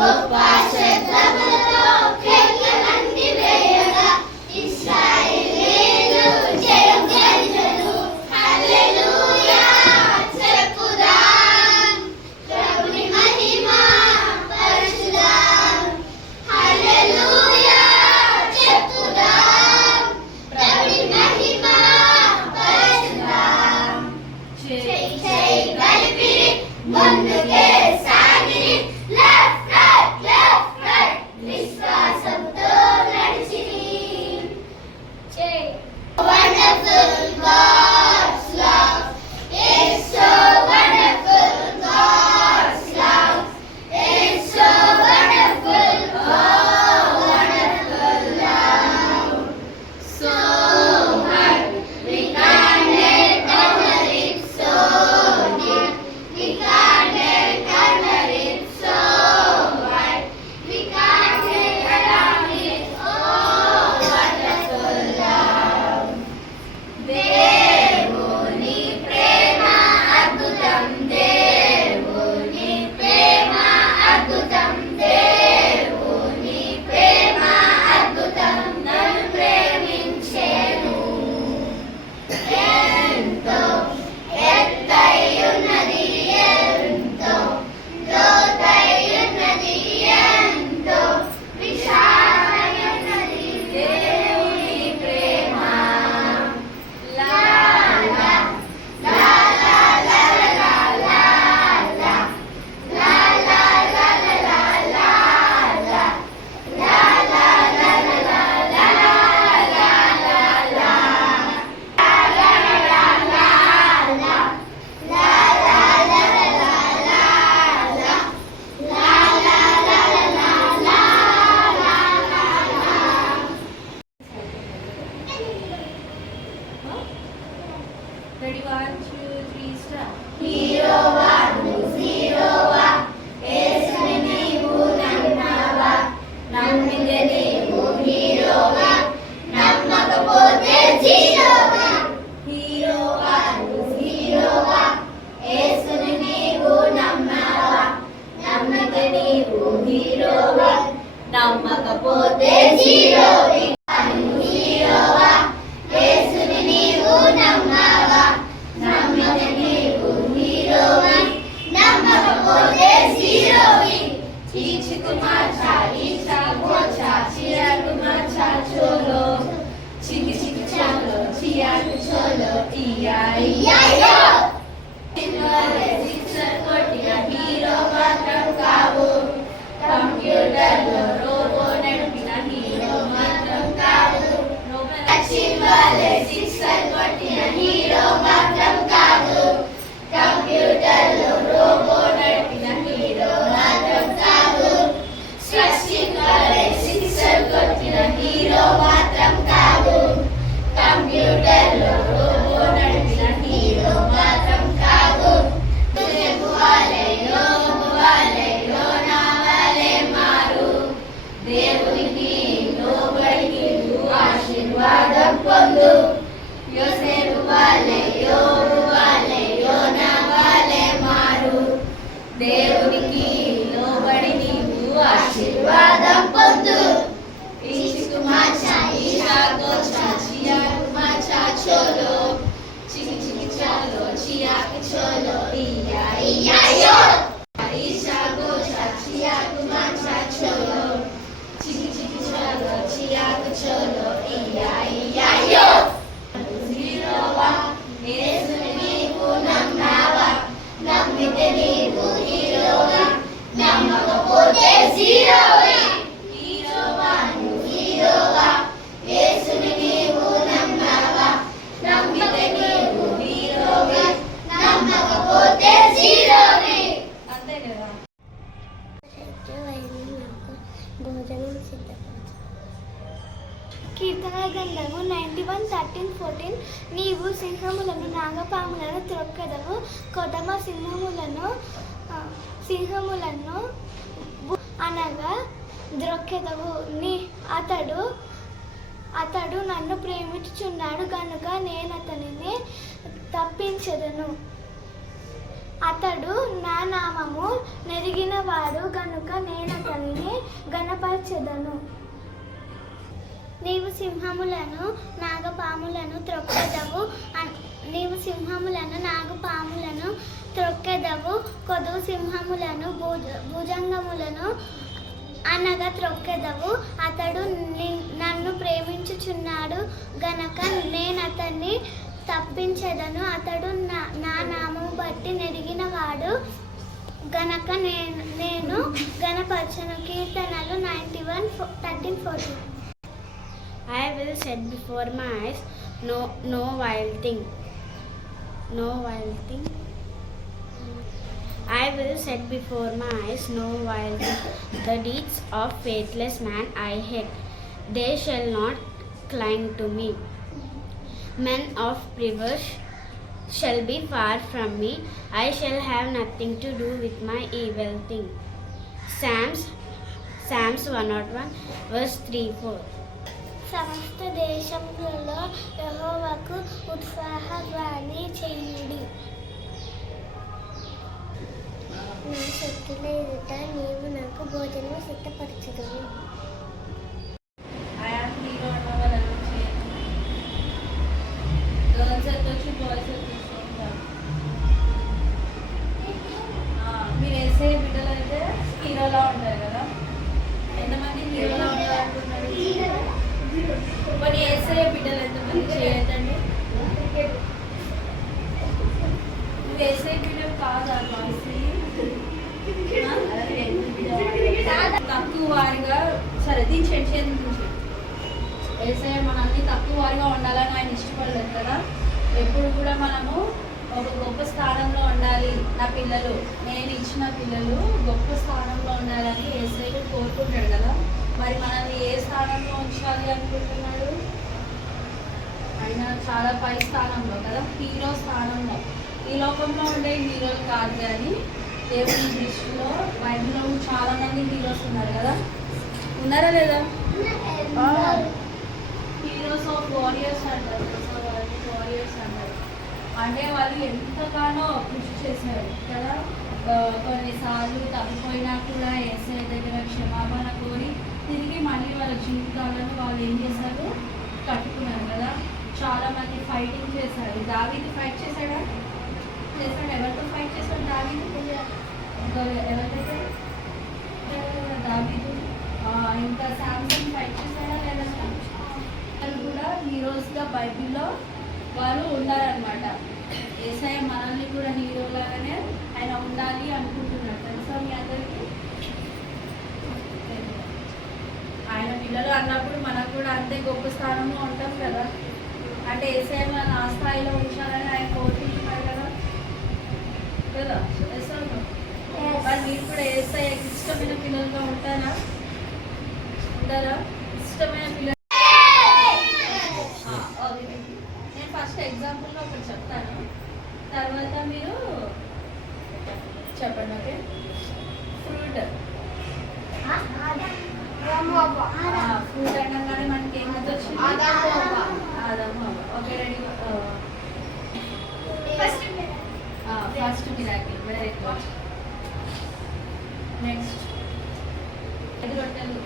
గొప్ప శబ్దములతో కేకలన్నీ వేయగా ఇశ్రాయేలీయులు జయం గెలిచెను. హల్లెలూయా చెప్పుదాం ప్రభుని మహిమ పరచుదాం. హల్లెలూయా చెప్పుదాం ప్రభుని మహిమ పరచుదాం. చేయి చేయి కలిపి ముందుకే సాగిరి లెఫ్ట్ రైట్ విశ్వాసంతో నడిచిరి. Wonderful God's love is so wonderful. God's love is so wonderful. Oh, wonderful love. So hard we can't cover it. So deep we can't cover it. So wide we can't get around it. Oh, wonderful love. దేవుని ప్రేమ అద్భుతం. దేవుని ప్రేమ అద్భుతం. దేవుని ప్రేమ అద్భుతం. నన్ను ప్రేమించెను. ఎంతో ఎత్తైయున్నది, ఎంతో లోతైయున్నది, ఎంతో విశాలమైనది దేవుని ప్రేమ. లా లా లా లా లా లా లా లా లా లా లా లా లా లా లా లా లా లా లా Ready, 1, 2, 3, start. హీరోవా నువ్వు జీరోవా, యేసుని నీవు నమ్మావా, నమ్మితే నీవు హీరోవా, నమ్మకపోతే జీరోవా. హీరోవా నువ్వు జీరోవా, యేసుని నీవు నమ్మావా, నమ్మితే నీవు హీరోవా, నమ్మకపోతే జీరోవి. నువ్వు హీరోవా, యేసుని నీవు నమ్మావా, నమ్మితే నీవు హీరోవి, నమ్మకపోతే జీరోవి. చీచుకు మార్చా ఈచా గోచా చిరాకు మార్చా చోలో, చికి చికి చాలో చియాకు చోలో, ఇయా ఇయ్యాయో. సిక్సర్ కొట్టిన హీరో మాత్రం కావు, కంప్యూటర్లో రోబో నడిపిన హీరో మాత్రం కావు. చివ్వాలే సిక్సర్ కొట్టిన హీరో మాత్రం కాదు, కంప్యూటర్లో రోబో నడిపిన హీరో మాత్రం కాదు. సృష్టించాలే సిక్సర్ కొట్టిన హీరో మాత్రం కాదు, కంప్యూటర్లో రోబో నడిపిన హీరో మాత్రం కాదు. వాళ్ళే యోనా వాళ్ళే మారు, దేవునికి లోబడి ఆశీర్వాదం పొందు. యోసేపు వాళ్ళే యోనా వాళ్ళే మారు, దేవునికి లోబడి నీవు ఆశీర్వాదం పొందు. ఈచుకు మార్చా ఈశా గోచా చియాకు మార్చా చోలో, చికి చికి చాలో చియాకు చోలో, ఇయ్యా ఇయ్యాయో. ఈశా గోచా చియాకు మార్చా చోలో, చికి చికి చాలో చియాకు చోలో, ఇయ్యా ఇయ్యాయో. జీరోవా, యేసుని నీవు నమ్మావా, నమ్మితే నీవు హీరోవా, నమ్మకపోతే జీరోవి. హీరోవా నువ్వు హీరోవా, యేసుని నీవు నమ్మావా, నమ్మితే నీవు హీరోవి, నమ్మకపోతే జీరోవి. అంతే కదా. భోజనం సిద్ధపరచు. కీర్తన గ్రంథము 91:13-14. నీవు సింహములను నాగపాములను త్రొక్కెదవు, కొదమ సింహములను అనగా ద్రొక్కెదవు. అతడు నన్ను ప్రేమించుచున్నాడు గనుక నేను అతనిని తప్పించెదను. అతడు నా నామము నెరిగినవాడు గనుక నేను అతని తప్పించెదను. నీవు సింహములను నాగపాములను త్రొక్కెదవు. నీవు సింహములను నాగపాములను త్రొక్కెదవు. కొదువు సింహములను భుజంగములను అనగా త్రొక్కెదవు. అతడు నన్ను ప్రేమించుచున్నాడు గనక నేను అతన్ని తప్పించెదను. అతడు నా నామము బట్టి నెరిగినవాడు గనక నేను గణపరచను. కీర్తనలు 91:13-14. I will set before my eyes no wild thing. I will set before my eyes no wild thing. The deeds of faithless man I hate. They shall not cling to me. Men of perverse shall be far from me. I shall have nothing to do with my evil thing. Psalms 101:3-4. సమస్త దేశములలో యెహోవాకు ఉత్సాహధ్వని చేయుడి. నా శత్రుల ఎదుట నీవు నాకు భోజనము సిద్ధపరచుదువు. I am hero అన్న వాళ్ళు చేయండి. గర్ల్స్ వచ్చి బాయ్స్ వచ్చి మీరు వేసే బిడ్డలు అయితే హీరోలా ఉంటారు కదా. ఎంతమంది హీరోలా ఉంటారు అనుకుంటున్నారు? మరి వేసే బిడ్డలు ఎంతమంది చేయొద్దండి. నువ్వు వేసే బిడ్డలు కాదు బాయ్స్ తక్కువ వారిగా సరే దించేది వేసే మనల్ని తక్కువ వారిగా ఉండాలని ఆయన ఇష్టపడలేదు కదా. ఎప్పుడు కూడా మనము ఒక గొప్ప స్థానంలో ఉండాలి. నా పిల్లలు నేను ఇచ్చిన పిల్లలు గొప్ప స్థానంలో ఉండాలని ఏసయ్య కోరుకుంటాడు కదా. మరి మనల్ని ఏ స్థానంలో ఉంచాలి అనుకుంటున్నాడు? ఆయన చాలా పై స్థానంలో కదా, హీరో స్థానంలో. ఈ లోకంలో ఉండే హీరోలు కాదు కానీ దేవుని దృష్టిలో బైబిల్లో చాలా మంది హీరోస్ ఉన్నారు కదా. ఉన్నారా లేదా? హీరోస్ ఆఫ్ వారియర్స్ అంటారు. వారియర్స్ అంటారు అంటే వాళ్ళు ఎంతగానో కృషి చేశారు కదా. కొన్నిసార్లు తప్పిపోయినా కూడా యేసయ్య దగ్గర క్షమాపణ కోరి తిరిగి మళ్ళీ వాళ్ళ జీవితాలను వాళ్ళు ఏం చేశారు? కట్టుకున్నారు కదా. చాలా మంది ఫైటింగ్ చేశారు. దావీదు ఫైట్ చేశాడా? చేశాడు. ఎవరితో ఫైట్ చేశాడు దావీదు? ఎవరితో? దావీదు. ఇంకా శాంసంగ్ ఫైట్ చేశాడా లేదా? వాళ్ళు కూడా హీరోస్గా బైబిల్లో వాళ్ళు ఉన్నారనమాట. యేసయ్య మనల్ని కూడా హీరోలాగానే ఆయన ఉండాలి అనుకుంటున్నాడు తెలుసా మీ అందరికీ. ఆయన పిల్లలు అన్నప్పుడు మనకు కూడా అంతే గొప్ప స్థానంలో ఉంటాం కదా. అంటే యేసయ్య మనల్ని ఆ స్థాయిలో ఉంచాలని ఆయన కోరుకుంటున్నాడు కదా కదా. మరి మీరు కూడా యేసయ్యకి ఇష్టమైన పిల్లలుగా ఉంటారా? ఇష్టమైన పిల్లలు. నేను ఫస్ట్ ఎగ్జాంపుల్లో ఒకటి చెప్తాను, తర్వాత మీరు చెప్పండి. ఓకే. ఫ్రూట్ ఫ్రూట్ అనగానే మనకి ఏం గుర్తొచ్చింది? ఆదాము. Okay ready. First miracle. Very good. Next 5 రొట్టెలు.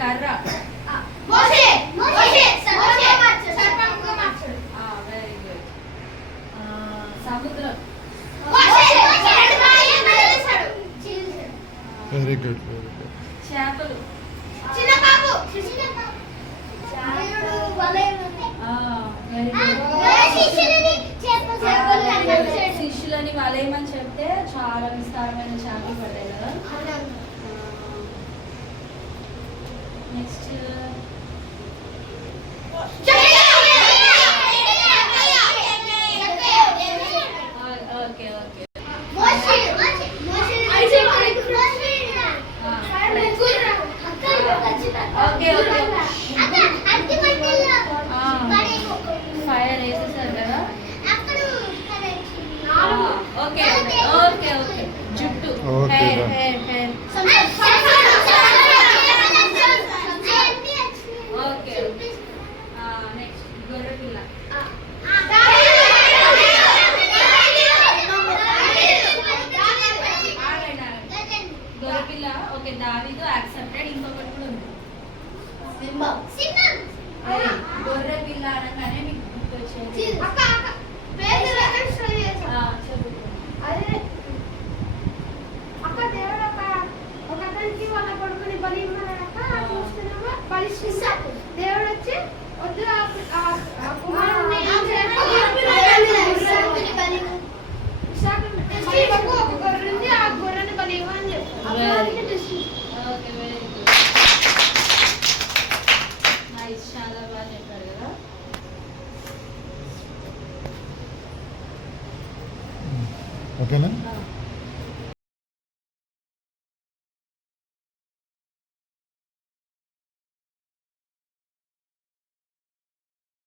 కర్ర. Very good. సముద్రం. Very good. చేపలు. శిష్యులని వలేమని చెప్తే చాలా విస్తారమైన చేపలు పడ్డాయి కదా. Next okay okay. ఫైర్ వేసేసారు కదా. అనగానే మీకు గుర్తొచ్చేది చెప్పు. అదే అక్క దేవుడు ఒక అతనికి వాళ్ళ కొడుకుని బలి ఇవ్వాలన్నాక చూస్తున్నామా బలిస్తున్నాడు. దేవుడు వచ్చి వద్దు ఆ కుమారుని ఒక గొర్రె ఉంది, ఆ గొర్రెని బలి ఇవ్వని చెప్పారు. ఓకే వెరీ గుడ్ నైస్ చాలా బాగా చెప్పారు కదా. ఓకేనా